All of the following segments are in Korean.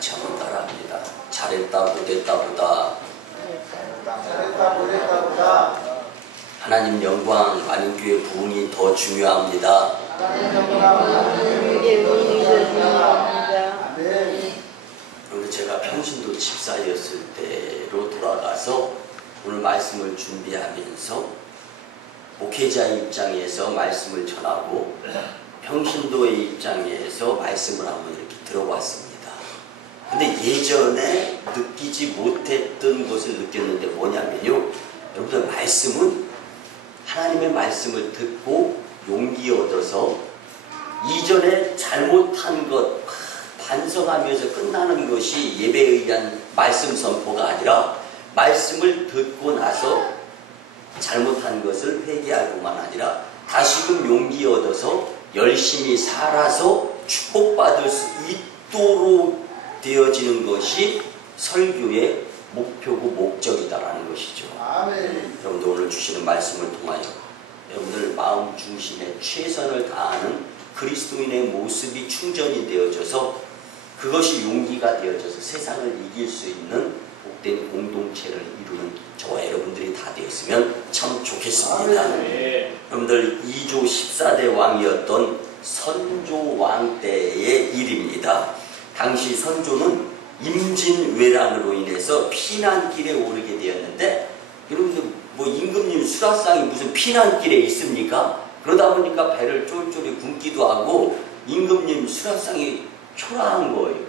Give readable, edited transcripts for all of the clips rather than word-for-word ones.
같이 한번 따라합니다. 잘했다 못했다보다 하나님 영광 많은교회 부흥이 더 중요합니다. 그런데 제가 평신도 집사였을 때로 돌아가서 오늘 말씀을 준비하면서 목회자의 입장에서 말씀을 전하고 평신도의 입장에서 말씀을 한번 이렇게 들어봤습니다. 근데 예전에 느끼지 못했던 것을 느꼈는데 뭐냐면요, 여러분들 말씀은 하나님의 말씀을 듣고 용기 얻어서 이전에 잘못한 것 반성하면서 끝나는 것이 예배에 의한 말씀 선포가 아니라 말씀을 듣고 나서 잘못한 것을 회개하고만 아니라 다시금 용기 얻어서 열심히 살아서 축복받을 수 있도록 되어지는 것이 설교의 목표고 목적이다라는 것이죠. 아멘. 여러분들 오늘 주시는 말씀을 통하여 여러분들 마음 중심에 최선을 다하는 그리스도인의 모습이 충전이 되어져서 그것이 용기가 되어져서 세상을 이길 수 있는 복된 공동체를 이루는 저와 여러분들이 다 되었으면 참 좋겠습니다. 아멘. 여러분들 2조 14대 왕이었던 선조 왕 때의 일입니다. 당시 선조는 임진왜란으로 인해서 피난길에 오르게 되었는데, 여러분들 뭐 임금님 수라상이 무슨 피난길에 있습니까? 그러다 보니까 배를 쫄쫄이 굶기도 하고 임금님 수라상이 초라한 거예요.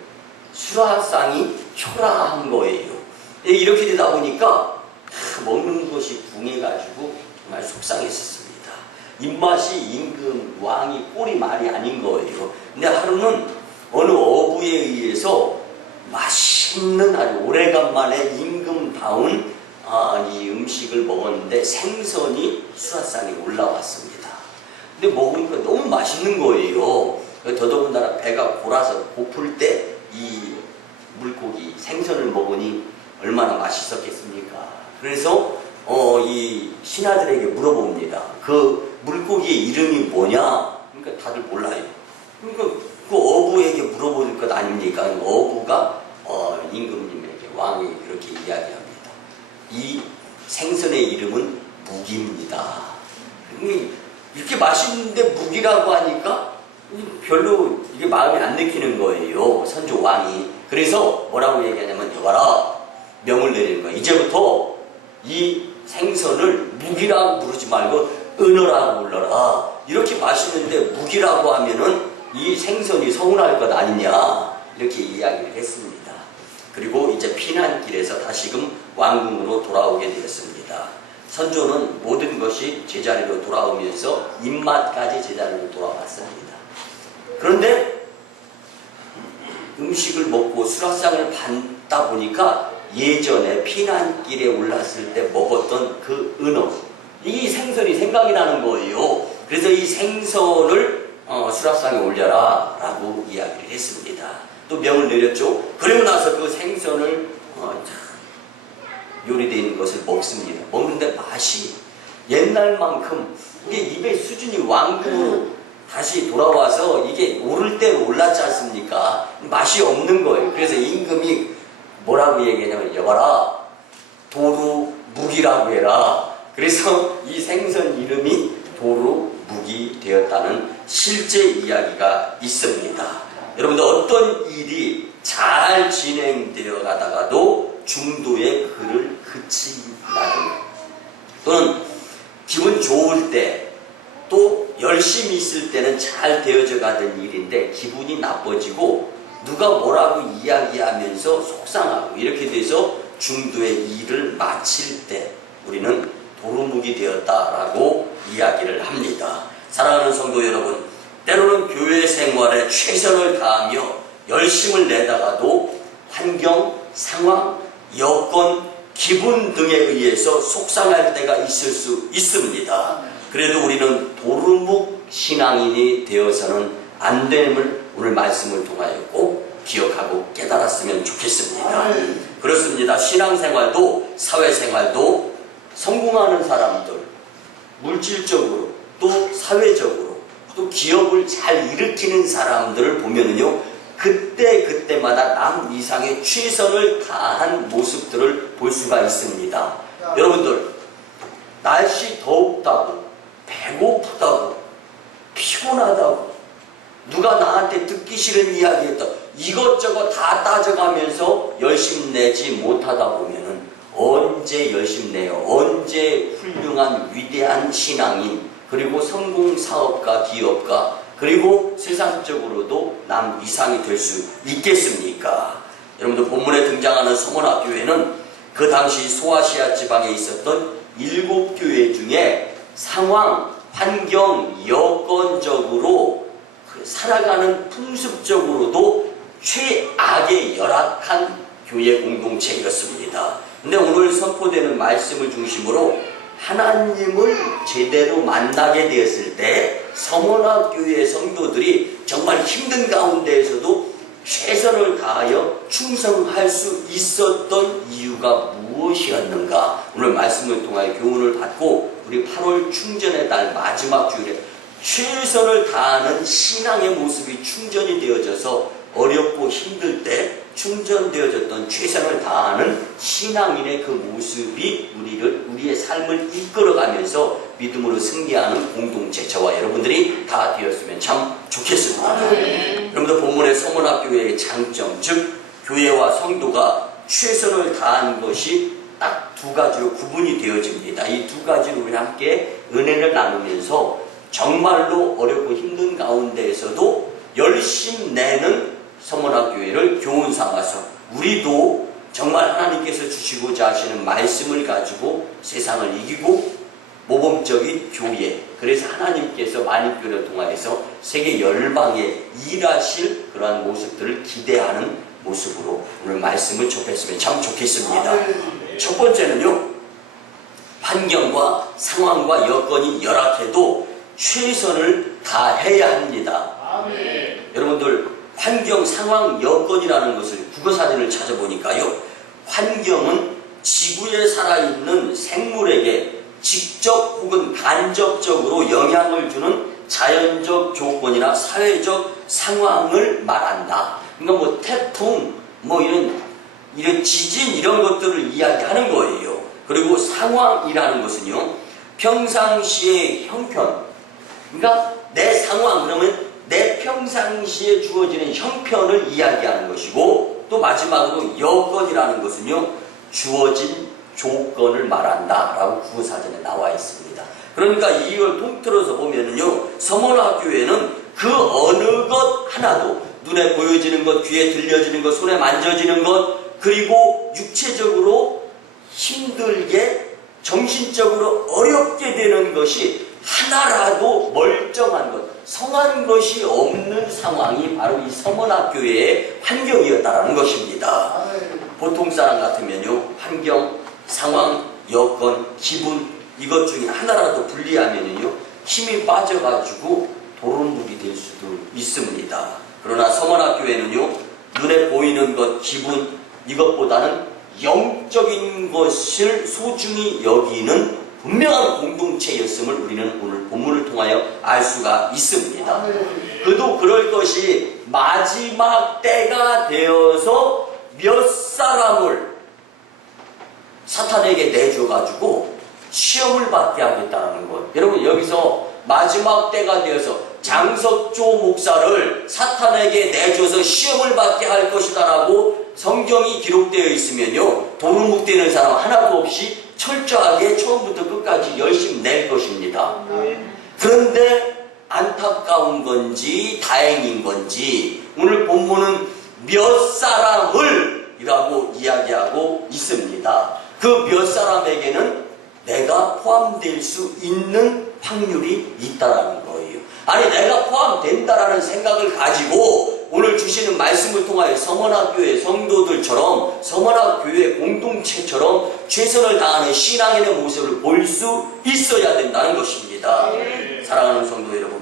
수라상이 초라한 거예요. 이렇게 되다 보니까 먹는 것이 궁해가지고 정말 속상했었습니다. 입맛이 임금 왕이 꼴이 말이 아닌 거예요. 근데 하루는 어느 어부에 의해서 맛있는 아주 오래간만에 임금다운 이 음식을 먹었는데 생선이 수라상에 올라왔습니다. 근데 먹으니까 너무 맛있는 거예요. 더더군다나 배가 골아서 고플 때 이 물고기 생선을 먹으니 얼마나 맛있었겠습니까? 그래서 이 신하들에게 물어봅니다. 그 물고기의 이름이 뭐냐? 그러니까 다들 몰라요. 그러니까 그 어부에게 물어볼 것 아닙니까? 어부가 임금님에게 왕이 그렇게 이야기합니다. 이 생선의 이름은 묵입니다. 이렇게 맛있는데 묵이라고 하니까 별로 이게 마음에 안 느끼는 거예요, 선조 왕이. 그래서 뭐라고 얘기하냐면, 여봐라, 명을 내리는 거야. 이제부터 이 생선을 묵이라고 부르지 말고 은어라고 불러라. 이렇게 맛있는데 묵이라고 하면은 이 생선이 서운할 것 아니냐, 이렇게 이야기를 했습니다. 그리고 이제 피난길에서 다시금 왕궁으로 돌아오게 되었습니다. 선조는 모든 것이 제자리로 돌아오면서 입맛까지 제자리로 돌아왔습니다. 그런데 음식을 먹고 수라상을 받다 보니까 예전에 피난길에 올랐을 때 먹었던 그 은어, 이 생선이 생각이 나는 거예요. 그래서 이 생선을 수라상에 올려라 라고 이야기를 했습니다. 또 명을 내렸죠. 그리고 나서 그 생선을 요리되어 있는 것을 먹습니다. 먹는데 맛이 옛날만큼 이게 입의 수준이 왕궁으로 다시 돌아와서 이게 오를 대로 올랐지 않습니까? 맛이 없는 거예요. 그래서 임금이 뭐라고 얘기하냐면, 여봐라, 도루묵이라고 해라. 그래서 이 생선 이름이 도루묵이 되었다는 실제 이야기가 있습니다. 여러분들 어떤 일이 잘 진행되어 가다가도 중도에 그를 그친다는, 또는 기분 좋을 때 또 열심히 있을 때는 잘 되어져 가던 일인데 기분이 나빠지고 누가 뭐라고 이야기하면서 속상하고 이렇게 돼서 중도의 일을 마칠 때 우리는 도루묵이 되었다라고 이야기를 합니다. 사랑하는 성도 여러분, 때로는 교회 생활에 최선을 다하며 열심을 내다가도 환경, 상황, 여건, 기분 등에 의해서 속상할 때가 있을 수 있습니다. 그래도 우리는 도루묵 신앙인이 되어서는 안 됨을 오늘 말씀을 통하여 꼭 기억하고 깨달았으면 좋겠습니다. 그렇습니다. 신앙생활도 사회생활도 성공하는 사람들, 물질적으로 또 사회적으로 또 기업을 잘 일으키는 사람들을 보면은요, 그때마다 남 이상의 최선을 다한 모습들을 볼 수가 있습니다. 여러분들, 날씨 더웁다고, 배고프다고, 피곤하다고, 누가 나한테 듣기 싫은 이야기했다, 이것저것 다 따져가면서 열심 내지 못하다 보면은 언제 열심 내요? 언제 훌륭한 위대한 신앙인, 그리고 성공 사업가, 기업가, 그리고 세상적으로도 남 이상이 될 수 있겠습니까? 여러분들, 본문에 등장하는 서머나 교회는 그 당시 소아시아 지방에 있었던 7교회 중에 상황, 환경, 여건적으로 살아가는 풍습적으로도 최악의 열악한 교회 공동체였습니다. 근데 오늘 선포되는 말씀을 중심으로 하나님을 제대로 만나게 되었을 때 서머나 교회 성도들이 정말 힘든 가운데에서도 최선을 다하여 충성할 수 있었던 이유가 무엇이었는가? 오늘 말씀을 통하여 교훈을 받고 우리 8월 충전의 날 마지막 주일에 최선을 다하는 신앙의 모습이 충전이 되어져서 어렵고 힘들 때 충전되어졌던 최선을 다하는 신앙인의 그 모습이 우리의 삶을 이끌어가면서 믿음으로 승리하는 공동체, 저와 여러분들이 다 되었으면 참 좋겠습니다. 여러분들, 본문의 서머나 교회의 장점, 즉 교회와 성도가 최선을 다한 것이 딱 두 가지로 구분이 되어집니다. 이 두 가지로 우리 함께 은혜를 나누면서 정말로 어렵고 힘든 가운데에서도 열심 내는 서머나 교회를 교훈 삼아서 우리도 정말 하나님께서 주시고자 하시는 말씀을 가지고 세상을 이기고 모범적인 교회, 그래서 하나님께서 만인교회를 통하여서 세계 열방에 일하실 그러한 모습들을 기대하는 모습으로 오늘 말씀을 접했으면 참 좋겠습니다. 첫 번째는요, 환경과 상황과 여건이 열악해도 최선을 다해야 합니다. 여러분들, 환경, 상황, 여건이라는 것을 국어사전을 찾아보니까요, 환경은 지구에 살아있는 생물에게 직접 혹은 간접적으로 영향을 주는 자연적 조건이나 사회적 상황을 말한다. 그러니까 뭐 태풍, 뭐 이런 지진, 이런 것들을 이야기하는 거예요. 그리고 상황이라는 것은요, 평상시의 형편, 그러니까 내 상황, 그러면 내 평상시에 주어지는 형편을 이야기하는 것이고, 또 마지막으로 여건이라는 것은요, 주어진 조건을 말한다 라고 국어사전에 나와 있습니다. 그러니까 이걸 통틀어서 보면은요, 서머나 교회는 그 어느 것 하나도 눈에 보여지는 것, 귀에 들려지는 것, 손에 만져지는 것, 그리고 육체적으로 힘들게 정신적으로 어렵게 되는 것이 하나라도 멀쩡한 것, 성한 것이 없는 상황이 바로 이 서머나 교회의 환경이었다라는 것입니다. 보통 사람 같으면요, 환경, 상황, 여건, 기분, 이것 중에 하나라도 분리하면요, 힘이 빠져가지고 도루묵이 될 수도 있습니다. 그러나 서머나 교회는요, 눈에 보이는 것, 기분, 이것보다는 영적인 것을 소중히 여기는 분명한 공동체였음을 우리는 오늘 본문을 통하여 알 수가 있습니다. 그도 그럴 것이 마지막 때가 되어서 몇 사람을 사탄에게 내줘가지고 시험을 받게 하겠다는 것. 여러분, 여기서 마지막 때가 되어서 장석조 목사를 사탄에게 내줘서 시험을 받게 할 것이다 라고 성경이 기록되어 있으면요, 도루묵되는 사람 하나도 없이 철저하게 처음부터 끝까지 열심히 낼 것입니다. 그런데 안타까운 건지 다행인 건지 오늘 본문은 몇 사람을 이라고 이야기하고 있습니다. 그 몇 사람에게는 내가 포함될 수 있는 확률이 있다라는 거예요. 아니, 내가 포함된다라는 생각을 가지고 오늘 주시는 말씀을 통하여 서머나 교회 성도들처럼, 서머나 교회 공동체처럼 최선을 다하는 신앙인의 모습을 볼 수 있어야 된다는 것입니다. 사랑하는 성도 여러분,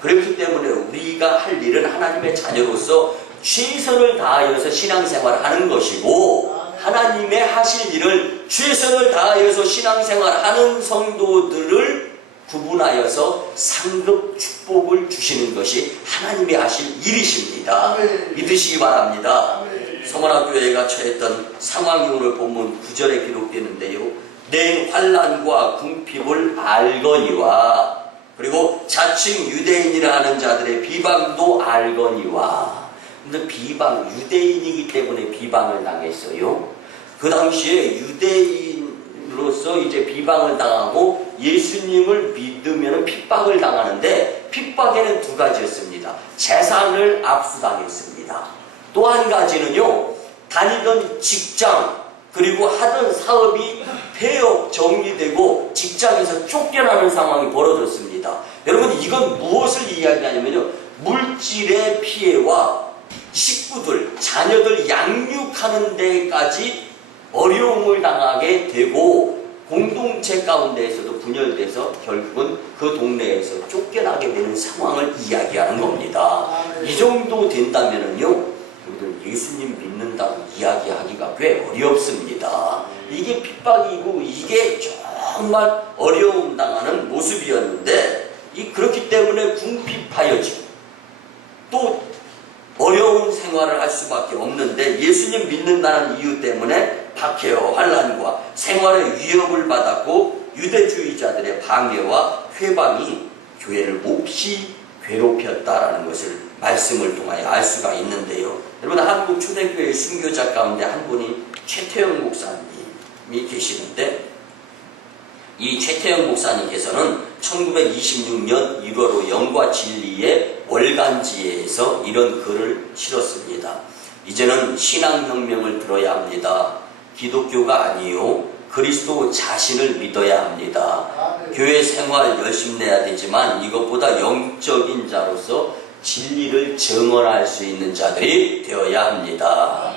그렇기 때문에 우리가 할 일은 하나님의 자녀로서 최선을 다하여서 신앙생활을 하는 것이고, 하나님의 하실 일을 최선을 다하여서 신앙생활하는 성도들을 구분하여서 상급 축복을 주시는 것이 하나님이 하실 일이십니다. 믿으시기 바랍니다. 서머나교회가 처했던 상황이 오늘 본문 9절에 기록되는데요. 내 환난과 궁핍을 알거니와, 그리고 자칭 유대인이라 하는 자들의 비방도 알거니와. 근데 비방, 유대인이기 때문에 비방을 당했어요. 그 당시에 유대인으로서 이제 비방을 당하고 예수님을 믿으면 핍박을 당하는데, 핍박에는 두 가지였습니다. 재산을 압수당했습니다. 또 한 가지는요, 다니던 직장, 그리고 하던 사업이 폐업, 정리되고 직장에서 쫓겨나는 상황이 벌어졌습니다. 여러분, 이건 무엇을 이야기하냐면요, 물질의 피해와 식구들, 자녀들 양육하는 데까지 어려움을 당하게 되고, 공동체 가운데에서도 분열돼서 결국은 그 동네에서 쫓겨나게 되는 상황을 이야기하는 겁니다. 이 정도 된다면은요, 여러분들 예수님 믿는다고 이야기하기가 꽤 어렵습니다. 이게 핍박이고 이게 정말 어려움 당하는 모습이었는데, 그렇기 때문에 궁핍하여지고 또 어려운 생활을 할 수밖에 없는데, 예수님 믿는다는 이유 때문에 박해와 환난과 생활의 위협을 받았고, 유대주의자들의 방해와 회방이 교회를 몹시 괴롭혔다라는 것을 말씀을 통하여 알 수가 있는데요. 여러분, 한국 초대교회 순교자 가운데 한 분이 최태영 목사님이 계시는데, 이 최태영 목사님께서는 1926년 1월호 영과 진리의 월간지에서 이런 글을 실었습니다. 이제는 신앙혁명을 들어야 합니다. 기독교가 아니요, 그리스도 자신을 믿어야 합니다. 교회 생활 열심히 내야 되지만 이것보다 영적인 자로서 진리를 증언할 수 있는 자들이 되어야 합니다.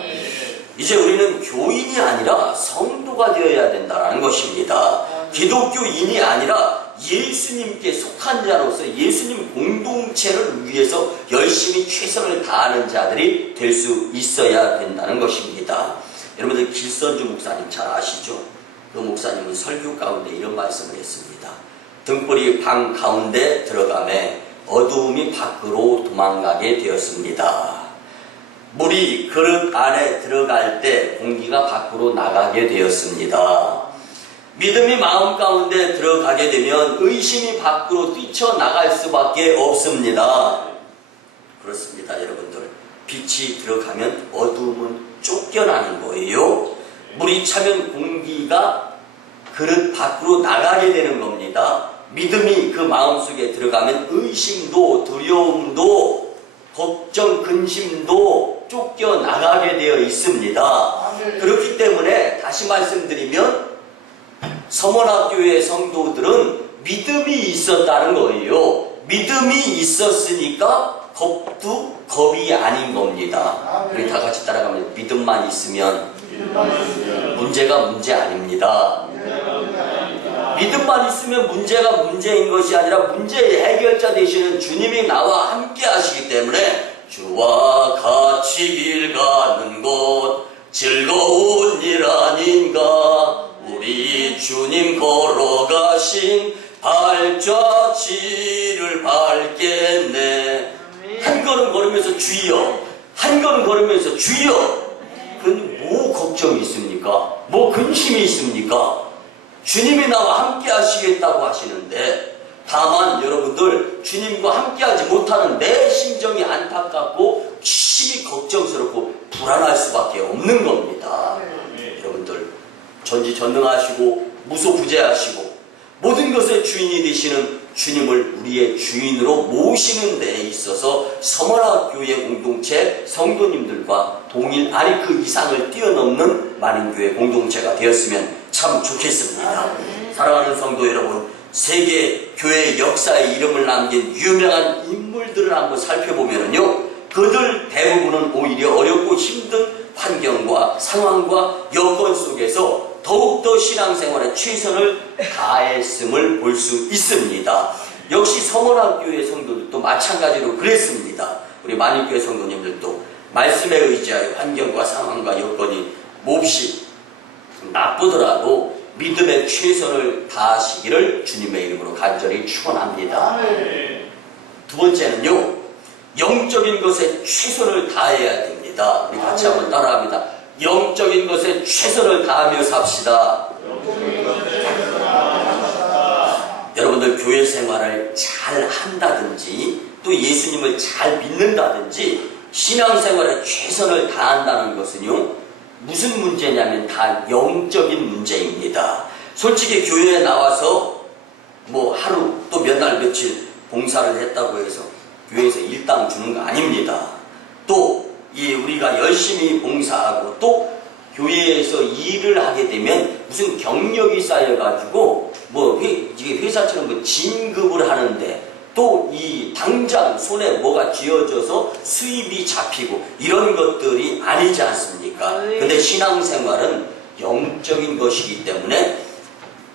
이제 우리는 교인이 아니라 성도가 되어야 된다는 것입니다. 기독교인이 아니라 예수님께 속한 자로서 예수님 공동체를 위해서 열심히 최선을 다하는 자들이 될 수 있어야 된다는 것입니다. 여러분들 길선주 목사님 잘 아시죠? 그 목사님은 설교 가운데 이런 말씀을 했습니다. 등불이 방 가운데 들어가매 어두움이 밖으로 도망가게 되었습니다. 물이 그릇 안에 들어갈 때 공기가 밖으로 나가게 되었습니다. 믿음이 마음 가운데 들어가게 되면 의심이 밖으로 뛰쳐나갈 수밖에 없습니다. 그렇습니다, 여러분들. 빛이 들어가면 어두움은 쫓겨나는 거예요. 물이 차면 공기가 그릇 밖으로 나가게 되는 겁니다. 믿음이 그 마음속에 들어가면 의심도 두려움도 걱정, 근심도 쫓겨나가게 되어 있습니다. 그렇기 때문에 다시 말씀드리면 서머나교회 성도들은 믿음이 있었다는 거예요. 믿음이 있었으니까 겁도 겁이 아닌 겁니다. 우리 다 같이 따라가면 믿음만 있으면 문제가 문제 아닙니다. 믿음만 있으면 문제가 문제인 것이 아니라 문제의 해결자 되시는 주님이 나와 함께 하시기 때문에 주와 같이 길 가는 곳 즐거운 일 아닌가, 우리 주님 걸어가신 발자취를 밟겠네. 한 걸음 걸으면서 주여, 한 걸음 걸으면서 주여. 그건 뭐 걱정이 있습니까? 뭐 근심이 있습니까? 주님이 나와 함께 하시겠다고 하시는데, 다만 여러분들 주님과 함께 하지 못하는 내 심정이 안타깝고 심히 걱정스럽고 불안할 수밖에 없는 겁니다. 여러분들 전지전능하시고 무소부재하시고 모든 것의 주인이 되시는 주님을 우리의 주인으로 모시는 데 있어서 서머나 교회 공동체 성도님들과 동일 아니 그 이상을 뛰어넘는 많은 교회 공동체가 되었으면 참 좋겠습니다. 사랑하는 성도 여러분, 세계 교회 역사에 이름을 남긴 유명한 인물들을 한번 살펴보면요, 그들 대부분은 오히려 어렵고 힘든 환경과 상황과 여건 속에서 더욱더 신앙생활에 최선을 다했음을 볼 수 있습니다. 역시 서머나교회 성도들도 마찬가지로 그랬습니다. 우리 만일교회 성도님들도 말씀에 의지하여 환경과 상황과 여건이 몹시 나쁘더라도 믿음의 최선을 다하시기를 주님의 이름으로 간절히 축원합니다. 두 번째는요, 영적인 것에 최선을 다해야 됩니다. 우리 같이 한번 따라합니다. 영적인 것에 최선을 다하며 삽시다. 여러분들 교회 생활을 잘 한다든지 또 예수님을 잘 믿는다든지 신앙생활에 최선을 다한다는 것은요, 무슨 문제냐면 다 영적인 문제입니다. 솔직히 교회에 나와서 뭐 하루 또 몇 날 며칠 봉사를 했다고 해서 교회에서 일당 주는 거 아닙니다. 또 우리가 열심히 봉사하고 또 교회에서 일을 하게 되면 무슨 경력이 쌓여가지고 뭐 이게 회사처럼 뭐 진급을 하는데 또 당장 손에 뭐가 쥐어져서 수입이 잡히고 이런 것들이 아니지 않습니까? 근데 신앙생활은 영적인 것이기 때문에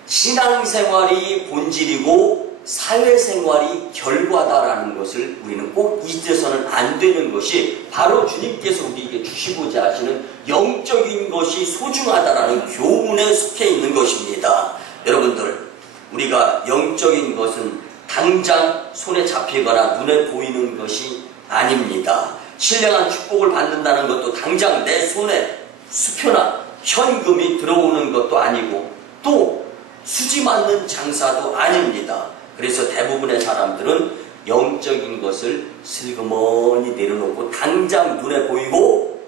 신앙생활이 본질이고 사회생활이 결과다라는 것을 우리는 꼭 잊어서는 안 되는 것이 바로 주님께서 우리에게 주시고자 하시는 영적인 것이 소중하다라는 교훈에 속해 있는 것입니다. 여러분들, 우리가 영적인 것은 당장 손에 잡히거나 눈에 보이는 것이 아닙니다. 신령한 축복을 받는다는 것도 당장 내 손에 수표나 현금이 들어오는 것도 아니고 또 수지 맞는 장사도 아닙니다. 그래서 대부분의 사람들은 영적인 것을 슬그머니 내려놓고 당장 눈에 보이고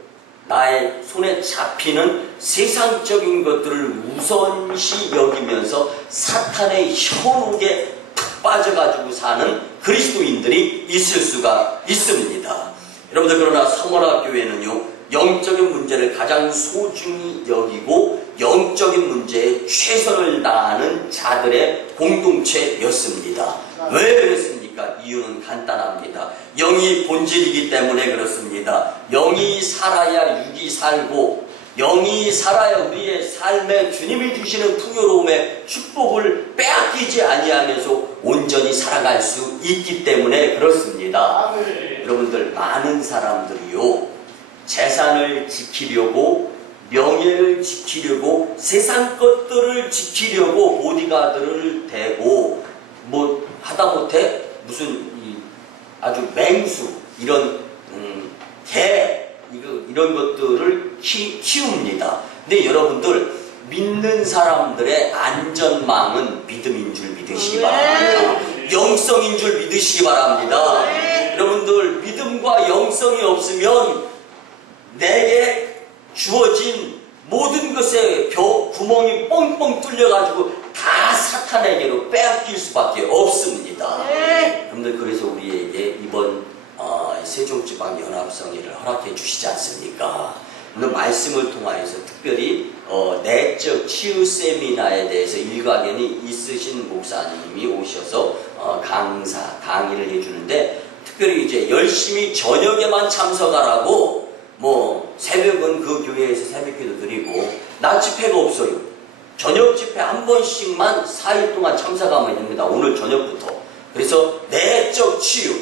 나의 손에 잡히는 세상적인 것들을 우선시 여기면서 사탄의 현혹에 탁 빠져가지고 사는 그리스도인들이 있을 수가 있습니다. 여러분들, 그러나 성원학교회는요, 영적인 문제를 가장 소중히 여기고 영적인 문제에 최선을 다하는 자들의 공동체였습니다. 왜 그렇습니까? 이유는 간단합니다. 영이 본질이기 때문에 그렇습니다. 영이 살아야 육이 살고 영이 살아야 우리의 삶에 주님이 주시는 풍요로움의 축복을 빼앗기지 아니하면서 온전히 살아갈 수 있기 때문에 그렇습니다. 여러분들, 많은 사람들이요, 재산을 지키려고, 명예를 지키려고, 세상 것들을 지키려고 보디가드를 대고 뭐 하다못해 무슨 아주 맹수 이런 개 이런 것들을 키웁니다. 근데 여러분들, 믿는 사람들의 안전망은 믿음인 줄 믿으시기 바랍니다. 영성인 줄 믿으시기 바랍니다. 여러분들, 믿음과 영성이 없으면 내게 주어진 모든 것에 구멍이 뻥뻥 뚫려가지고 다 사탄에게로 빼앗길 수밖에 없습니다. 여러분들, 그래서 우리에게 이번 세종지방연합성회를 허락해 주시지 않습니까? 오늘 말씀을 통하여서 특별히 내적 치유 세미나에 대해서 일가견이 있으신 목사님이 오셔서 강의를 해주는데, 특별히 이제 열심히 저녁에만 참석하라고 뭐 새벽은 그 교회에서 새벽기도 드리고 낮 집회가 없어요. 저녁 집회 한 번씩만 4일 동안 참석하면 됩니다. 오늘 저녁부터. 그래서 내적 치유,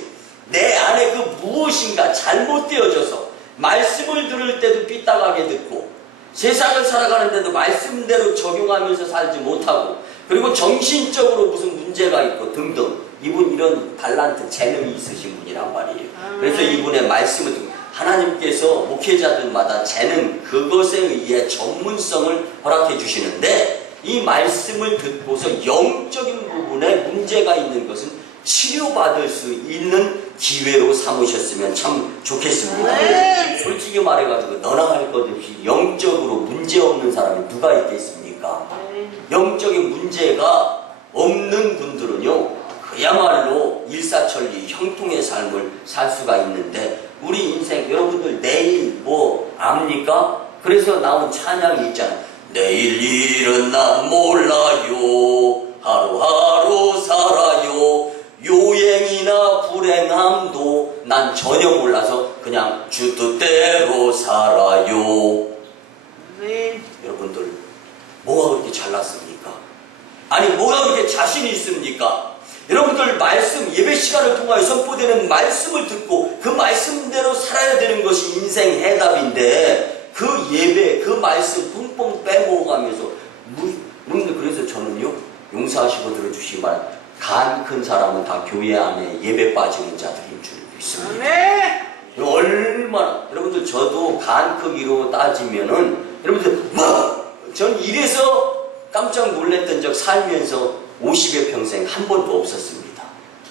내 안에 그 무엇인가 잘못되어져서 말씀을 들을 때도 삐딱하게 듣고 세상을 살아가는데도 말씀대로 적용하면서 살지 못하고 그리고 정신적으로 무슨 문제가 있고 등등, 이분 이런 달란트 재능이 있으신 분이란 말이에요. 그래서 이분의 말씀을 듣고 하나님께서 목회자들마다 재능, 그것에 의해 전문성을 허락해 주시는데, 이 말씀을 듣고서 영적인 부분에 문제가 있는 것은 치료받을 수 있는 기회로 삼으셨으면 참 좋겠습니다. 솔직히 말해가지고 너나 할 것 없이 영적으로 문제없는 사람이 누가 있겠습니까? 영적인 문제가 없는 분들은요, 그야말로 일사천리 형통의 삶을 살 수가 있는데, 우리 인생, 여러분들 내일 뭐 압니까? 그래서 나온 찬양이 있잖아요. 내일 일은 난 몰라요, 하루하루 살아요, 요행이나 불행함도 난 전혀 몰라서 그냥 주 뜻대로 살아요. 여러분들, 뭐가 그렇게 잘났습니까? 아니, 뭐가 그렇게 자신이 있습니까? 여러분들, 말씀, 예배 시간을 통하여 선포되는 말씀을 듣고 그 말씀대로 살아야 되는 것이 인생 해답인데, 그 예배, 그 말씀 뿜뿜 빼먹어가면서 여러분들 그래서 저는요 용서하시고 들어주시기만 간 큰 사람은 다 교회 안에 예배 빠지는 자들인 줄 믿습니다. 얼마나 여러분들 저도 간 크기로 따지면은 여러분들 전 이래서 깜짝 놀랐던 적 살면서 50여 평생 한 번도 없었습니다.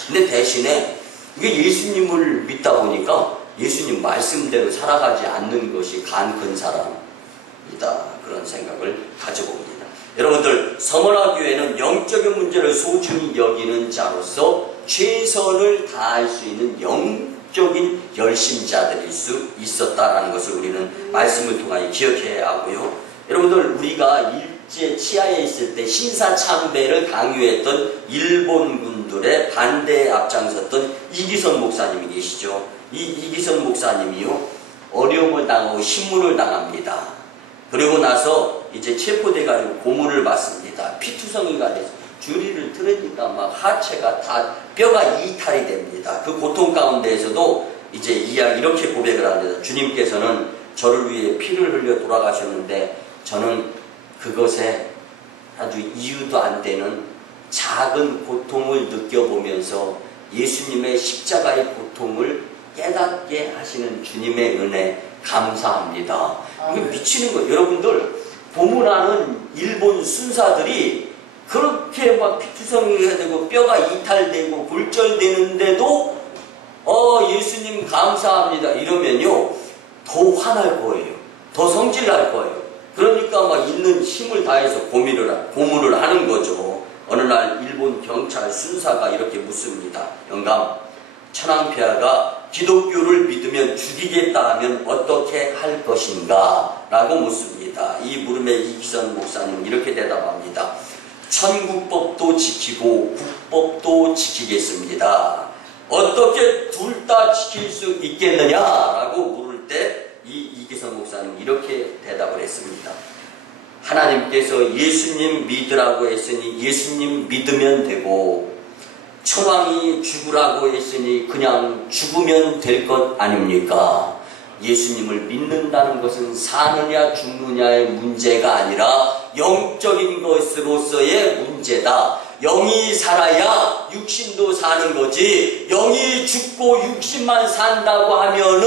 근데 대신에 이게 예수님을 믿다 보니까 예수님 말씀대로 살아가지 않는 것이 간 큰 사람이다 그런 생각을 가져봅니다. 여러분들 서머나교회는 영적인 문제를 소중히 여기는 자로서 최선을 다할 수 있는 영적인 열심자들일 수 있었다라는 것을 우리는 말씀을 통하여 기억해야 하고요. 여러분들 우리가 일제 치하에 있을 때 신사참배를 강요했던 일본 군들의 반대에 앞장섰던 이기선 목사님이 계시죠. 이 이기선 목사님이요 어려움을 당하고 신문을 당합니다. 그리고 나서 이제 체포돼가지고 고문을 받습니다. 피투성이가 돼서 주리를 틀으니까 막 하체가 다 뼈가 이탈이 됩니다. 그 고통 가운데에서도 이제 이렇게 고백을 합니다. 주님께서는 저를 위해 피를 흘려 돌아가셨는데 저는 그것에 아주 이유도 안 되는 작은 고통을 느껴보면서 예수님의 십자가의 고통을 깨닫게 하시는 주님의 은혜 감사합니다. 이게 미치는 거예요. 여러분들 고문하는 일본 순사들이 그렇게 막 피투성이가 되고 뼈가 이탈되고 골절되는데도 예수님 감사합니다 이러면요 더 화날 거예요. 더 성질날 거예요. 그러니까 막 있는 힘을 다해서 고문을 하는 거죠. 어느 날 일본 경찰 순사가 이렇게 묻습니다. 영감, 천황폐하가 기독교를 믿으면 죽이겠다 하면 어떻게 할 것인가? 라고 묻습니다. 이 물음에 이기선 목사님은 이렇게 대답합니다. 천국법도 지키고 국법도 지키겠습니다. 어떻게 둘 다 지킬 수 있겠느냐? 라고 물을 때 이기선 목사님은 이렇게 대답을 했습니다. 하나님께서 예수님 믿으라고 했으니 예수님 믿으면 되고 천황이 죽으라고 했으니 그냥 죽으면 될 것 아닙니까? 예수님을 믿는다는 것은 사느냐 죽느냐의 문제가 아니라 영적인 것으로서의 문제다. 영이 살아야 육신도 사는 거지 영이 죽고 육신만 산다고 하면은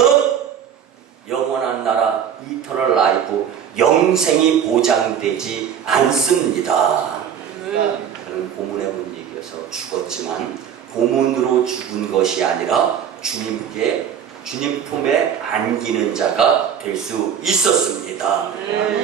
영원한 나라 이터널 라이프 영생이 보장되지 않습니다. 그런 고문의 분위기여서 죽었지만 고문으로 죽은 것이 아니라 주님 품에 안기는 자가 될 수 있었습니다.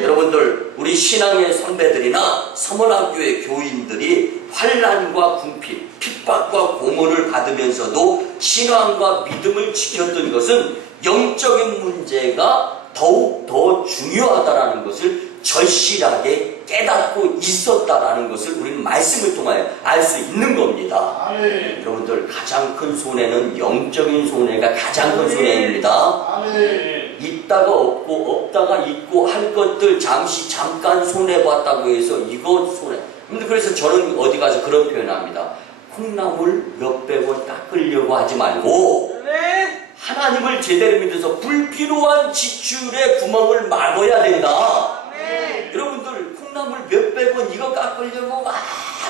여러분들 우리 신앙의 선배들이나 서머나교회 교인들이 환난과 궁핍, 핍박과 고문을 받으면서도 신앙과 믿음을 지켰던 것은 영적인 문제가 더욱 더 중요하다는 것을 절실하게 깨닫고 있었다라는 것을 우리는 말씀을 통하여 알 수 있는 겁니다. 여러분들 가장 큰 손해는 영적인 손해가 가장 큰 손해입니다. 있다가 없고 없다가 있고 할 것들 잠깐 손해봤다고 해서 이거 손해. 그래서 저는 어디 가서 그런 표현합니다. 콩나물 몇백 원 깎으려고 하지 말고 하나님을 제대로 믿어서 불필요한 지출의 구멍을 막아야 된다. 여러분들 콩나물 몇백 원 이거 깎으려고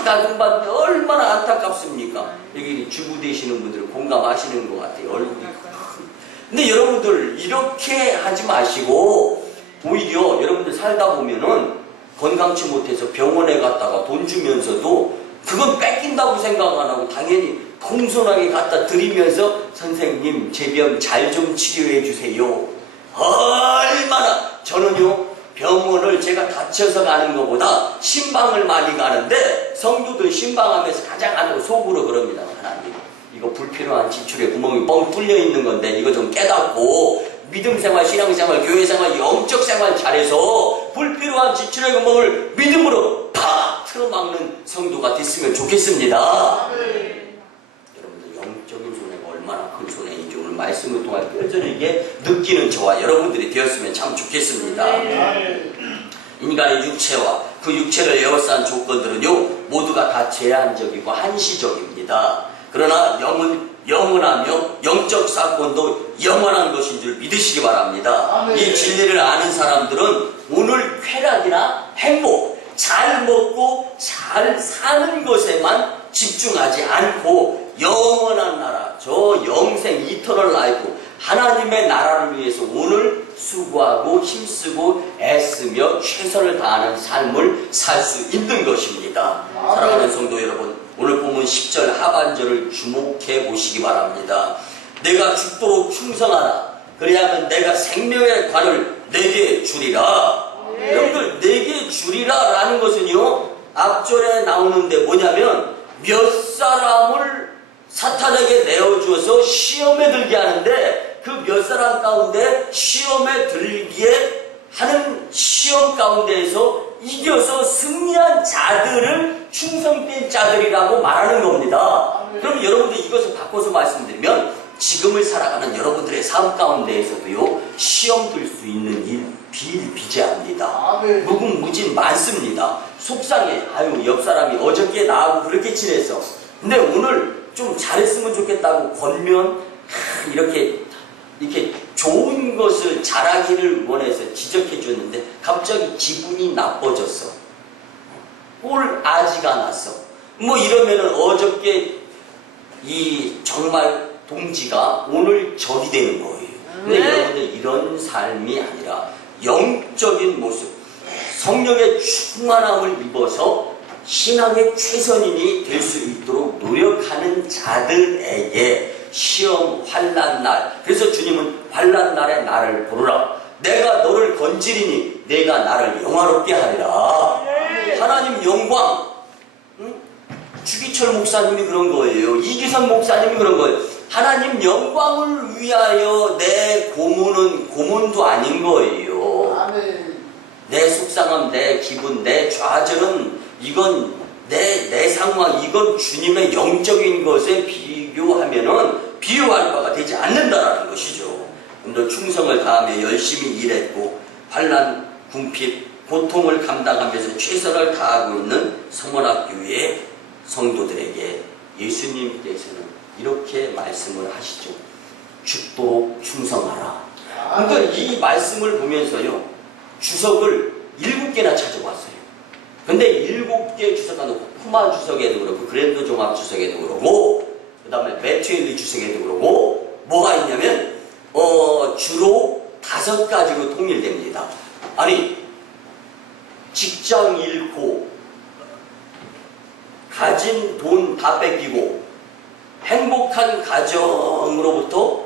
나금받는데 얼마나 안타깝습니까? 여기 주부 되시는 분들 공감하시는 것 같아요. 얼굴이 근데 여러분들 이렇게 하지 마시고 오히려 여러분들 살다 보면은 건강치 못해서 병원에 갔다가 돈 주면서도 그건 뺏긴다고 생각 안 하고 당연히 공손하게 갖다 드리면서 선생님 제 병 잘 좀 치료해 주세요. 얼마나 저는요 병원을 제가 다쳐서 가는 것보다 신방을 많이 가는데 성도들 신방하면서 가장 하는 속으로 그럽니다. 하나님 이거 불필요한 지출에 구멍이 뻥 뚫려 있는 건데 이거 좀 깨닫고 믿음생활, 신앙생활, 교회생활, 영적 생활 잘해서 불필요한 지출의 구멍을 믿음으로 팍 틀어막는 성도가 됐으면 좋겠습니다. 여러분들 영적인 손해가 얼마나 큰 손해인지 오늘 말씀을 통해 뼈저리게 느끼는 저와 여러분들이 되었으면 참 좋겠습니다. 인간의 육체와 그 육체를 에워싼 조건들은요 모두가 다 제한적이고 한시적입니다. 그러나 영은 영원하며 영적 사건도 영원한 것인 줄 믿으시기 바랍니다. 이 진리를 아는 사람들은 오늘 쾌락이나 행복, 잘 먹고 잘 사는 것에만 집중하지 않고 영원한 나라, 저 영생 이터널 라이프, 하나님의 나라를 위해서 오늘 수고하고 힘쓰고 애쓰며 최선을 다하는 삶을 살 수 있는 것입니다. 사랑하는 성도 여러분, 오늘 본문 10절 하반절을 주목해 보시기 바랍니다. 내가 죽도록 충성하라. 그래야만 내가 생명의 관을 내게 주리라. 여러분들, 내게 주리라 라는 것은요, 앞절에 나오는데 뭐냐면 몇 사람을 사탄에게 내어주어서 시험에 들게 하는데, 그 몇 사람 가운데 시험에 들기에 하는 시험 가운데에서 이겨서 승리한 자들을 충성된 자들이라고 말하는 겁니다. 그럼 여러분들 이것을 바꿔서 말씀드리면, 지금을 살아가는 여러분들의 삶 가운데에서도요, 시험 들 수 있는 일 비일비재합니다. 무궁무진 많습니다. 속상해. 아유, 옆 사람이 어저께 나하고 그렇게 친했어. 근데 오늘 좀 잘했으면 좋겠다고 권면, 이렇게 좋은 것을 잘하기를 원해서 지적해 줬는데 갑자기 기분이 나빠졌어. 꼴 아지가 났어. 뭐 이러면은 어저께 이 정말 동지가 오늘 적이 되는 거예요. 근데 여러분들, 이런 삶이 아니라 영적인 모습, 성령의 충만함을 입어서 신앙의 최선인이 될 수 있도록 노력하는 자들에게 시험, 환난 날, 그래서 주님은 환난 날에 나를 부르라. 내가 너를 건지리니 내가 나를 영화롭게 하리라. 하나님 영광. 주기철 목사님이 그런 거예요. 이기선 목사님이 그런 거예요. 하나님 영광을 위하여 내 고문은 고문도 아닌 거예요. 내 속상함, 내 기분, 내 좌절은 이건 내 상황, 이건 주님의 영적인 것에 비교하면은 비유할 바가 되지 않는다라는 것이죠. 너 충성을 다하며 열심히 일했고 환난, 궁핍, 고통을 감당하면서 최선을 다하고 있는 성원학교의 성도들에게 예수님께서는 이렇게 말씀을 하시죠. 죽도록 충성하라. 그러니까 이 말씀을 보면서요, 주석을 7개나 찾아왔어요. 근데 7개 주석가 놓고, 쿠마 주석에도 그렇고 그랜드 종합 주석에도 그러고 그 다음에 매튜엘리 주석에도 그러고 뭐가 있냐면 주로 5가지로 통일됩니다. 아니, 직장 잃고 가진 돈 다 뺏기고 행복한 가정으로부터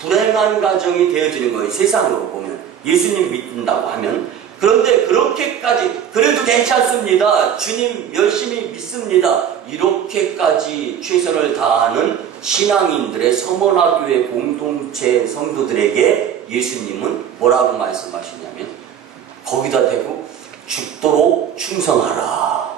불행한 가정이 되어지는 거예요. 세상으로 보면, 예수님 믿는다고 하면. 그런데 그렇게까지, 그래도 괜찮습니다, 주님 열심히 믿습니다, 이렇게까지 최선을 다하는 신앙인들의 서머나교회 공동체 성도들에게 예수님은 뭐라고 말씀하시냐면, 거기다 대고 죽도록 충성하라.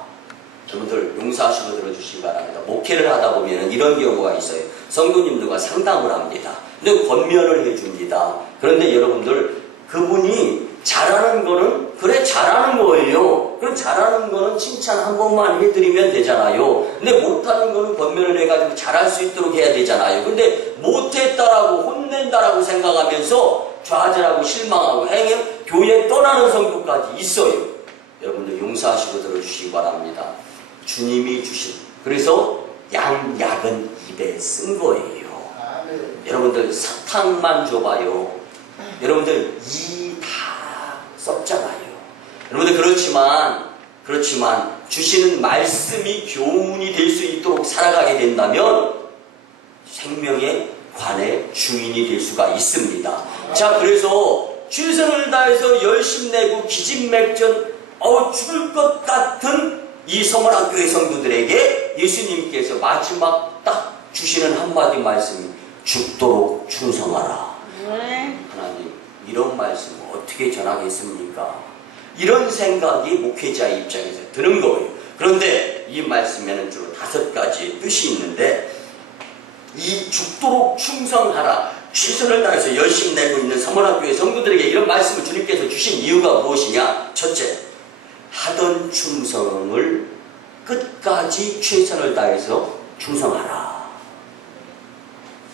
여러분들 용서하시고 들어주시기 바랍니다. 목회를 하다 보면 이런 경우가 있어요. 성도님들과 상담을 합니다. 근데 권면을 해줍니다. 그런데 여러분들, 그분이 잘하는 거는 그래 잘하는 거예요. 그럼 잘하는 거는 칭찬 한 번만 해드리면 되잖아요. 근데 못하는 거는 권면을 해가지고 잘할 수 있도록 해야 되잖아요. 근데 못했다라고 혼낸다라고 생각하면서 좌절하고 실망하고 교회 떠나는 성도까지 있어요. 여러분들 용서하시고 들어주시기 바랍니다. 주님이 주신, 그래서 양약은 입에 쓴 거예요. 여러분들 사탕만 줘봐요, 여러분들 이 다 썩잖아요. 여러분들 그렇지만 주시는 말씀이 교훈이 될 수 있도록 살아가게 된다면 생명의 관의 주인이 될 수가 있습니다. 자, 그래서 최선을 다해서 열심 내고 기진맥전 죽을 것 같은 이 서머나교회 성도들에게 예수님께서 마지막 딱 주시는 한마디 말씀이 죽도록 충성하라. 하나님, 이런 말씀을 어떻게 전하겠습니까? 이런 생각이 목회자의 입장에서 드는 거예요. 그런데 이 말씀에는 주로 5가지 뜻이 있는데, 이 죽도록 충성하라, 최선을 다해서 열심히 내고 있는 서머나교회 성도들에게 이런 말씀을 주님께서 주신 이유가 무엇이냐? 첫째, 하던 충성을 끝까지 최선을 다해서 충성하라.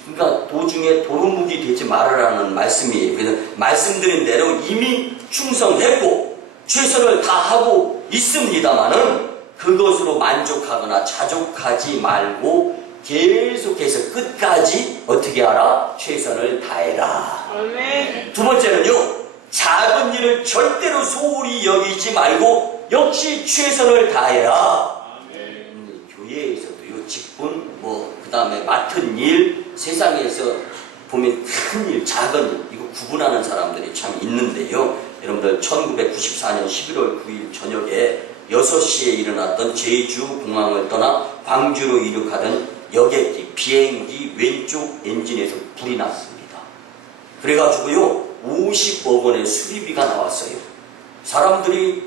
그러니까 도중에 도루묵이 되지 말으라는 말씀이에요. 그래서 말씀드린 대로 이미 충성했고 최선을 다하고 있습니다만은 그것으로 만족하거나 자족하지 말고 계속해서 끝까지 어떻게 하라? 최선을 다해라. 아멘. 두 번째는요, 작은 일을 절대로 소홀히 여기지 말고 역시 최선을 다해라. 교회에서도요, 직분, 그 다음에 맡은 일, 세상에서 보면 큰 일, 작은 일, 이거 구분하는 사람들이 참 있는데요. 여러분들 1994년 11월 9일 저녁에 6시에 일어났던 제주공항을 떠나 광주로 이륙하던 여객기, 비행기 왼쪽 엔진에서 불이 났습니다. 그래가지고요, 50억 원의 수리비가 나왔어요. 사람들이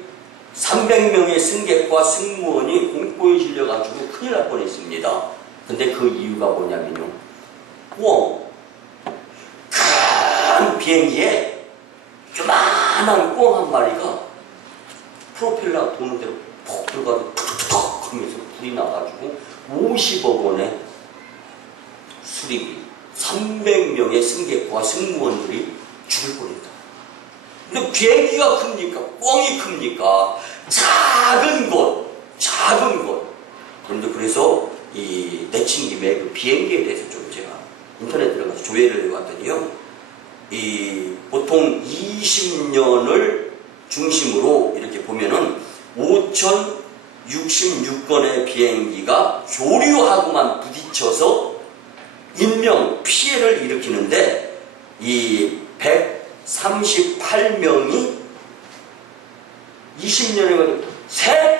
300명의 승객과 승무원이 공포에 질려가지고 큰일 날 뻔했습니다. 근데 그 이유가 뭐냐면요, 큰 비행기에 조만한 꿩 한 마리가 프로펠러 도는 대로 퍽 들어가서 툭툭 하면서 불이 나가지고 50억 원의 수리비, 300명의 승객과 승무원들이 죽을 뻔했다. 근데 비행기가 큽니까? 꿩이 큽니까? 작은 곳. 그런데 그래서 내친 김에 그 비행기에 대해서 좀 제가 인터넷 들어가서 조회를 해봤더니요, 보통 20년을 중심으로 이렇게 보면은 5,066건의 비행기가 조류하고만 부딪혀서 인명 피해를 일으키는데 이 138명이 20년에 새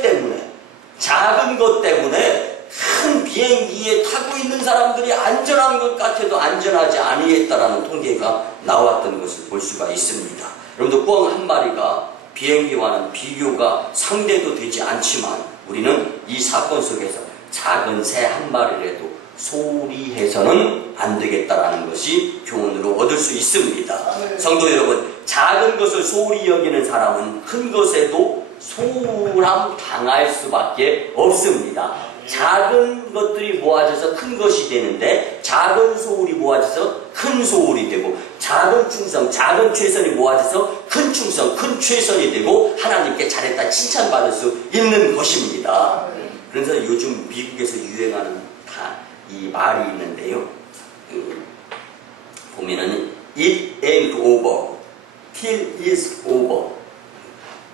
때문에 작은 것 때문에 큰 비행기에 타고 있는 사람들이 안전한 것 같아도 안전하지 아니했다라는 통계가 나왔던 것을 볼 수가 있습니다. 여러분들 꿩 한 마리가 비행기와는 비교가 상대도 되지 않지만 우리는 이 사건 속에서 작은 새 한 마리라도 소홀히 해서는 안 되겠다라는 것이 교훈으로 얻을 수 있습니다. 성도 여러분, 작은 것을 소홀히 여기는 사람은 큰 것에도 소홀함 당할 수밖에 없습니다. 작은 것들이 모아져서 큰 것이 되는데 작은 소홀이 모아져서 큰 소홀이 되고, 작은 충성, 작은 최선이 모아져서 큰 충성, 큰 최선이 되고 하나님께 잘했다 칭찬받을 수 있는 것입니다. 그래서 요즘 미국에서 유행하는 이 말이 있는데요, 보면은 It ain't over till it's over.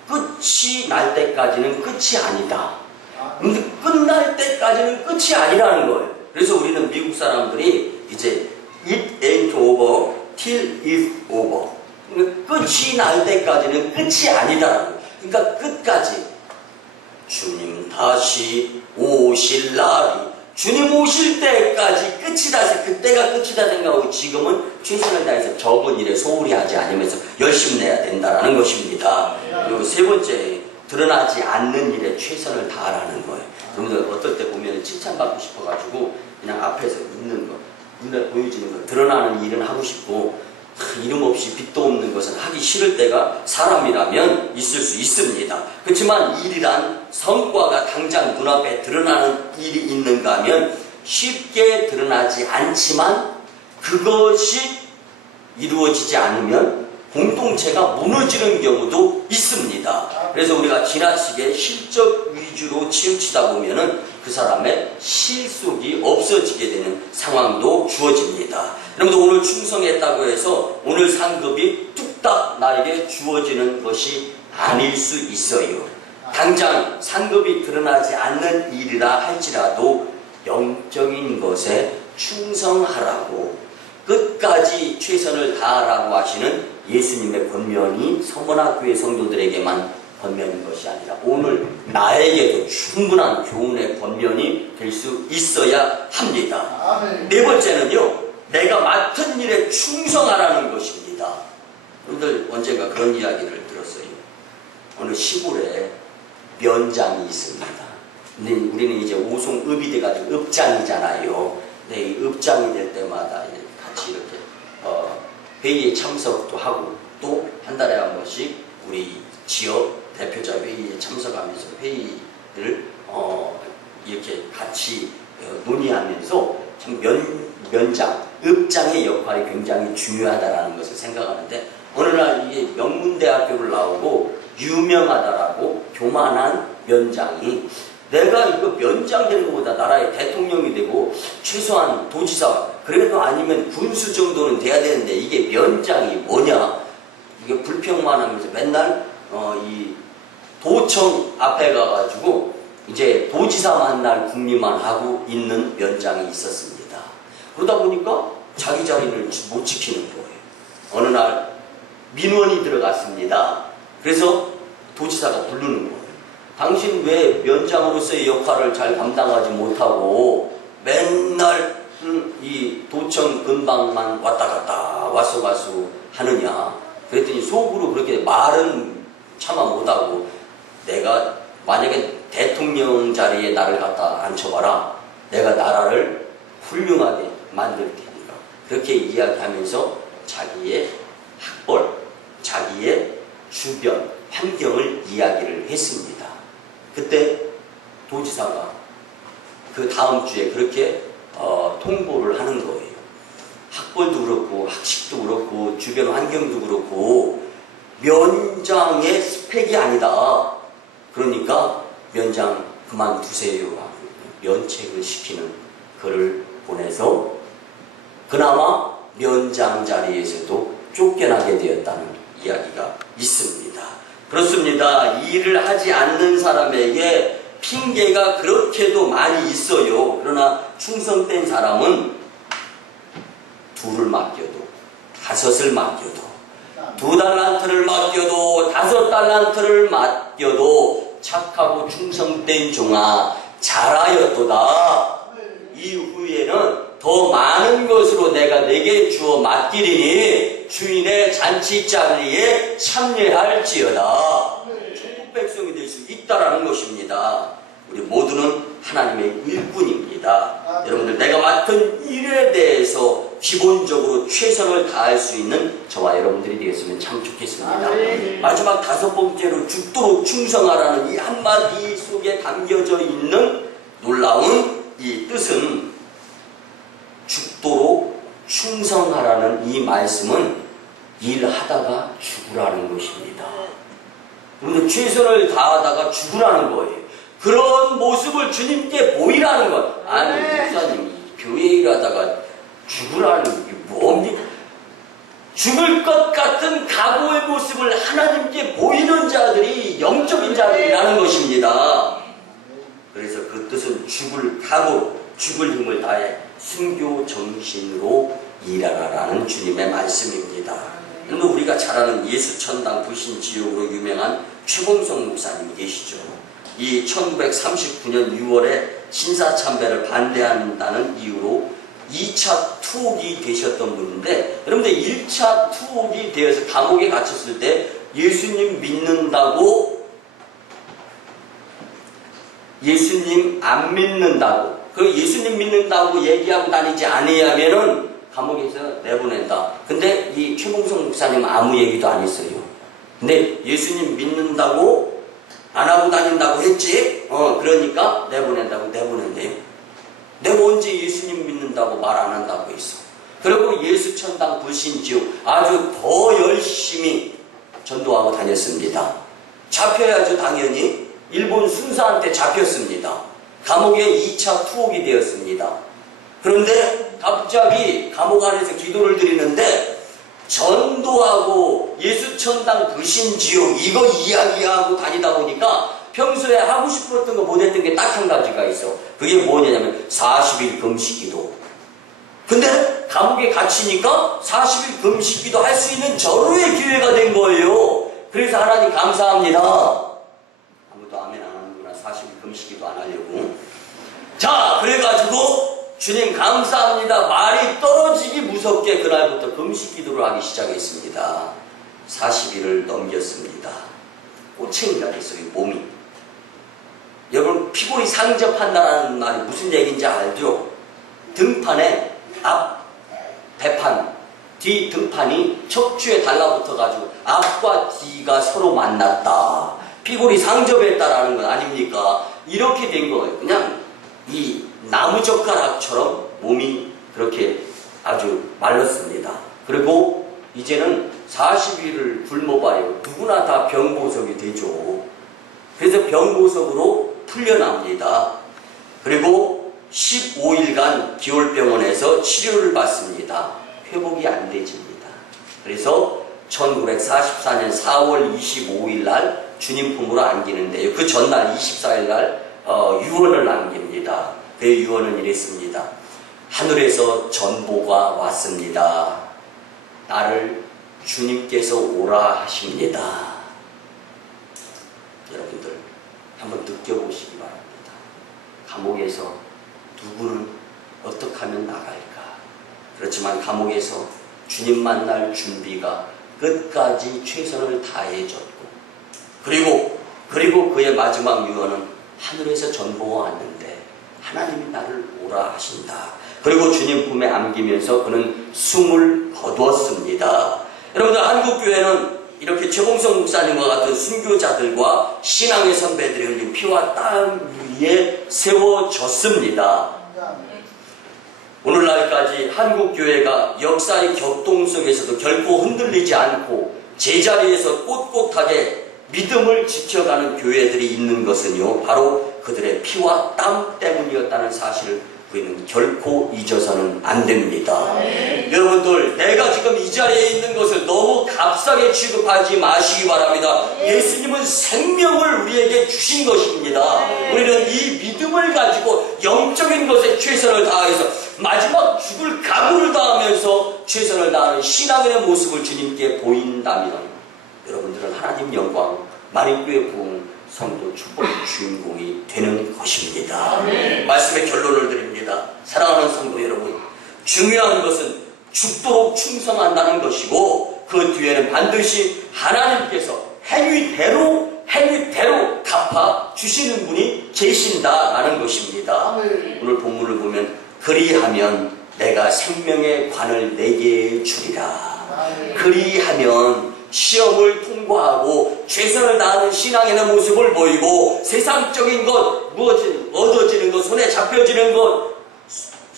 끝이 날 때까지는 끝이 아니다. 근데 끝날 때까지는 끝이 아니라는 거예요. 그래서 우리는 미국 사람들이 이제 It ain't over till it's over. 그러니까 끝이 날 때까지는 끝이 아니다. 그러니까 끝까지 주님 다시 오실 날이, 주님 오실 때까지 끝이다, 그때가 끝이다 생각하고 지금은 최선을 다해서 적은 일에 소홀히 하지 않으면서 열심히 내야 된다는 것입니다. 그리고 세 번째, 드러나지 않는 일에 최선을 다하라는 거예요. 여러분들 어떨 때 보면 칭찬받고 싶어가지고 그냥 앞에서 있는 거, 눈에 보여지는 거, 드러나는 일은 하고 싶고 이름 없이 빚도 없는 것은 하기 싫을 때가 사람이라면 있을 수 있습니다. 그렇지만 일이란 성과가 당장 눈앞에 드러나는 일이 있는가 하면 쉽게 드러나지 않지만 그것이 이루어지지 않으면 공동체가 무너지는 경우도 있습니다. 그래서 우리가 지나치게 실적 위주로 치우치다 보면은 그 사람의 실속이 없어지게 되는 상황도 주어집니다. 여러분들 오늘 충성했다고 해서 오늘 상급이 뚝딱 나에게 주어지는 것이 아닐 수 있어요. 당장 상급이 드러나지 않는 일이라 할지라도 영적인 것에 충성하라고, 끝까지 최선을 다하라고 하시는 예수님의 권면이 서머나교회 성도들에게만 권면인 것이 아니라 오늘 나에게도 충분한 교훈의 권면이 될 수 있어야 합니다. 네 번째는요, 내가 맡은 일에 충성하라는 것입니다. 여러분들 언젠가 그런 이야기를 들었어요. 어느 시골에 면장이 있습니다. 근데 우리는 이제 오송읍이 돼가지고 읍장이잖아요. 근데 이 읍장이 될 때마다 같이 이렇게 회의에 참석도 하고 또 한 달에 한 번씩 우리 지역 대표자 회의에 참석하면서 회의를 이렇게 같이 논의하면서 참 면장, 읍장의 역할이 굉장히 중요하다는 것을 생각하는데, 어느 날 이게 명문대학교를 나오고 유명하다라고 교만한 면장이 내가 이거 면장 되는 것보다 나라의 대통령이 되고 최소한 도지사 그래도 아니면 군수 정도는 돼야 되는데 이게 면장이 뭐냐 이게 불평만 하면서 맨날 이 도청 앞에 가가지고 이제 도지사 만날 궁리만 하고 있는 면장이 있었습니다. 그러다 보니까 자기 자리를 못 지키는 거예요. 어느 날 민원이 들어갔습니다. 그래서 도지사가 부르는 거예요. 당신 왜 면장으로서의 역할을 잘 감당하지 못하고 맨날 이 도청 근방만 왔다 갔다 왔어 하느냐. 그랬더니 속으로 그렇게 말은 차마 못하고 내가 만약에 대통령 자리에 나를 갖다 앉혀봐라. 내가 나라를 훌륭하게 만들 테니까. 그렇게 이야기하면서 자기의 학벌, 자기의 주변, 환경을 이야기를 했습니다. 그때 도지사가 그 다음 주에 그렇게 통보를 하는 거예요. 학벌도 그렇고 학식도 그렇고 주변 환경도 그렇고 면장의 스펙이 아니다. 그러니까 면장 그만두세요 하고 면책을 시키는 글을 보내서 그나마 면장 자리에서도 쫓겨나게 되었다는 이야기가 있습니다. 그렇습니다. 일을 하지 않는 사람에게 핑계가 그렇게도 많이 있어요. 그러나 충성된 사람은 2을 맡겨도 5을 맡겨도 2달란트를 맡겨도 5달란트를 맡겨도 착하고 충성된 종아 잘하였도다. 이후에는 더 많은 것으로 내가 내게 주어 맡기리니 주인의 잔치 자리에 참여할지어다. 천국 백성이 될 수 있다라는 것입니다. 우리 모두는 하나님의 일꾼입니다. 여러분들 내가 맡은 일에 대해서 기본적으로 최선을 다할 수 있는 저와 여러분들이 되었으면 참 좋겠습니다. 마지막 5번째로 죽도록 충성하라는 이 한마디 속에 담겨져 있는 놀라운 이 뜻은 죽도록 충성하라는 이 말씀은 일하다가 죽으라는 것입니다. 여러분들 최선을 다하다가 죽으라는 거예요. 그런 모습을 주님께 보이라는 것. 아니 목사님 교회 일하다가 죽으라는 게 뭡니까? 죽을 것 같은 각오의 모습을 하나님께 보이는 자들이 영적인 자들이라는 것입니다. 그래서 그 뜻은 죽을 각오로 죽을 힘을 다해 순교 정신으로 일하라라는 주님의 말씀입니다. 그런데 우리가 잘 아는 예수천당 불신지옥으로 유명한 최봉성 목사님이 계시죠. 이 1939년 6월에 신사참배를 반대한다는 이유로 2차 투옥이 되셨던 분인데 여러분들 1차 투옥이 되어서 감옥에 갇혔을 때 예수님 믿는다고 예수님 안 믿는다고 그 예수님 믿는다고 얘기하고 다니지 않으면은 감옥에서 내보낸다. 근데 이 최봉성 목사님은 아무 얘기도 안 했어요. 근데 예수님 믿는다고 안 하고 다닌다고 했지? 그러니까 내보낸다고 내보낸대요. 내가 언제 예수님 믿는다고 말 안 한다고 했어. 그리고 예수천당 불신지옥 아주 더 열심히 전도하고 다녔습니다. 잡혀야죠 당연히. 일본 순사한테 잡혔습니다. 감옥에 2차 투옥이 되었습니다. 그런데 갑자기 감옥 안에서 기도를 드리는데 전도하고 예수천당 불신지옥 이거 이야기하고 다니다 보니까 평소에 하고 싶었던 거 못했던 게 딱 한 가지가 있어. 그게 뭐냐면 40일 금식기도. 근데 감옥에 갇히니까 40일 금식기도 할 수 있는 절호의 기회가 된 거예요. 그래서 하나님 감사합니다. 아무도 아멘 안 하는구나. 40일 금식기도 안 하려고. 자, 그래가지고 주님 감사합니다. 말이 떨어지기 무섭게 그날부터 금식기도를 하기 시작했습니다. 40일을 넘겼습니다. 꼬챙이가 됐어요, 몸이. 여러분, 피골이 상접한다는 말이 무슨 얘기인지 알죠? 등판에 앞 배판, 뒤 등판이 척추에 달라붙어가지고 앞과 뒤가 서로 만났다. 피골이 상접했다라는 건 아닙니까? 이렇게 된 거예요. 그냥 이 나무젓가락처럼 몸이 그렇게 아주 말랐습니다. 그리고 이제는 40일을 굶어봐요. 누구나 다 병보석이 되죠. 그래서 병보석으로 풀려납니다. 그리고 15일간 기울병원에서 치료를 받습니다. 회복이 안 되집니다. 그래서 1944년 4월 25일 날 주님 품으로 안기는데요. 그 전날 24일 날 유언을 남깁니다. 그 유언은 이랬습니다. 하늘에서 전보가 왔습니다. 나를 주님께서 오라 하십니다. 여러분들 한번 느껴보시기 바랍니다. 감옥에서 누구는 어떻게 하면 나갈까? 그렇지만 감옥에서 주님 만날 준비가 끝까지 최선을 다해줬고 그리고 그의 마지막 유언은 하늘에서 전보가 왔는데 하나님이 나를 오라 하신다. 그리고 주님 품에 안기면서 그는 숨을 거두었습니다. 여러분들 한국교회는 이렇게 최봉성 목사님과 같은 순교자들과 신앙의 선배들이 흘린 피와 땀 위에 세워졌습니다. 오늘날까지 한국교회가 역사의 격동 속에서도 결코 흔들리지 않고 제자리에서 꼿꼿하게 믿음을 지켜가는 교회들이 있는 것은요, 바로 그들의 피와 땀 때문이었다는 사실을 우리는 결코 잊어서는 안 됩니다. 여러분들, 내가 지금 이 자리에 있는 것을 너무 값싸게 취급하지 마시기 바랍니다. 예수님은 생명을 우리에게 주신 것입니다. 우리는 이 믿음을 가지고 영적인 것에 최선을 다해서 마지막 죽을 각오를 다하면서 최선을 다하는 신앙의 모습을 주님께 보인다면 여러분들은 하나님 영광, 만인교회 부흥, 성도 축복의 주인공이 되는 것입니다. 말씀의 결론을 드립니다. 사랑하는 성도 여러분, 중요한 것은 죽도록 충성한다는 것이고 그 뒤에는 반드시 하나님께서 행위대로 갚아 주시는 분이 계신다라는 것입니다. 오늘 본문을 보면 그리하면 내가 생명의 관을 내게 주리라. 그리하면 시험을 통과하고 최선을 다하는 신앙의 모습을 보이고 세상적인 것, 얻어지는 것, 손에 잡혀지는 것,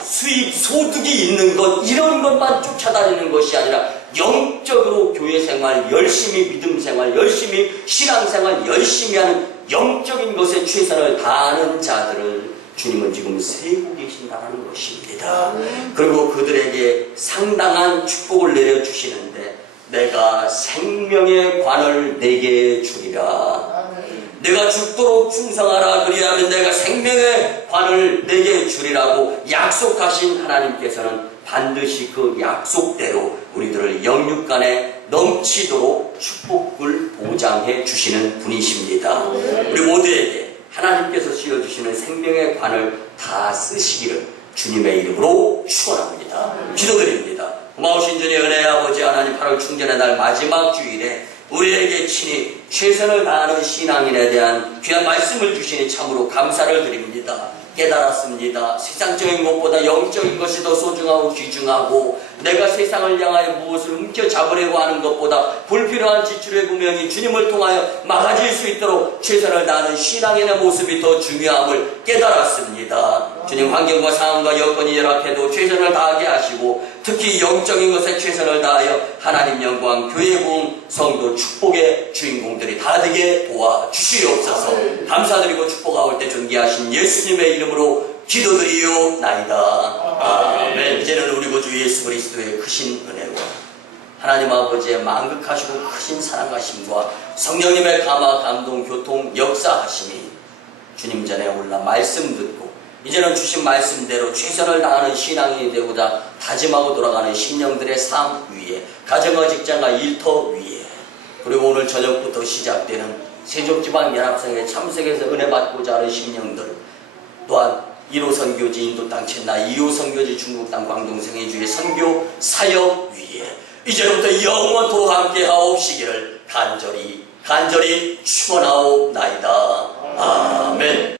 수입, 소득이 있는 것, 이런 것만 쫓아다니는 것이 아니라 영적으로 교회 생활, 열심히 믿음 생활, 열심히 신앙 생활, 열심히 하는 영적인 것에 최선을 다하는 자들을 주님은 지금 세우고 계신다는 것입니다. 그리고 그들에게 상당한 축복을 내려주시는데 내가 생명의 관을 내게 주리라. 내가 죽도록 충성하라. 그리하면 내가 생명의 관을 내게 주리라고 약속하신 하나님께서는 반드시 그 약속대로 우리들을 영육간에 넘치도록 축복을 보장해 주시는 분이십니다. 우리 모두에게 하나님께서 씌워주시는 생명의 관을 다 쓰시기를 주님의 이름으로 축원합니다. 기도드립니다. 고마우신 주님 은혜의 아버지 하나님, 8월 충전의 날 마지막 주일에 우리에게 친히 최선을 다하는 신앙인에 대한 귀한 말씀을 주시니 참으로 감사를 드립니다. 깨달았습니다. 세상적인 것보다 영적인 것이 더 소중하고 귀중하고 내가 세상을 향하여 무엇을 훔쳐잡으려고 하는 것보다 불필요한 지출의 구명이 주님을 통하여 막아질 수 있도록 최선을 다하는 신앙인의 모습이 더 중요함을 깨달았습니다. 주님, 환경과 상황과 여건이 열악해도 최선을 다하게 하시고 특히 영적인 것에 최선을 다하여 하나님 영광, 교회 부흥, 성도 축복의 주인공들이 다 되게 도와주시옵소서. 감사드리고 축복하올 때 존귀하신 예수님의 이름으로 기도드리오나이다. 아멘. 이제는 우리 구주 예수 그리스도의 크신 은혜와 하나님 아버지의 만극하시고 크신 사랑하심과 성령님의 감화, 감동, 교통, 역사하심이 주님 전에 올라 말씀 듣고 이제는 주신 말씀대로 최선을 다하는 신앙인이 되고자 다짐하고 돌아가는 심령들의 삶 위에, 가정과 직장과 일터 위에, 그리고 오늘 저녁부터 시작되는 세종지방연합성의 참석에서 은혜 받고자 하는 심령들, 또한 1호 선교지 인도 땅 첸나, 2호 선교지 중국 땅 광동 생애주의 선교 사역 위에 이제부터 영원토록 함께 하옵시기를 간절히 축원하옵나이다. 아멘.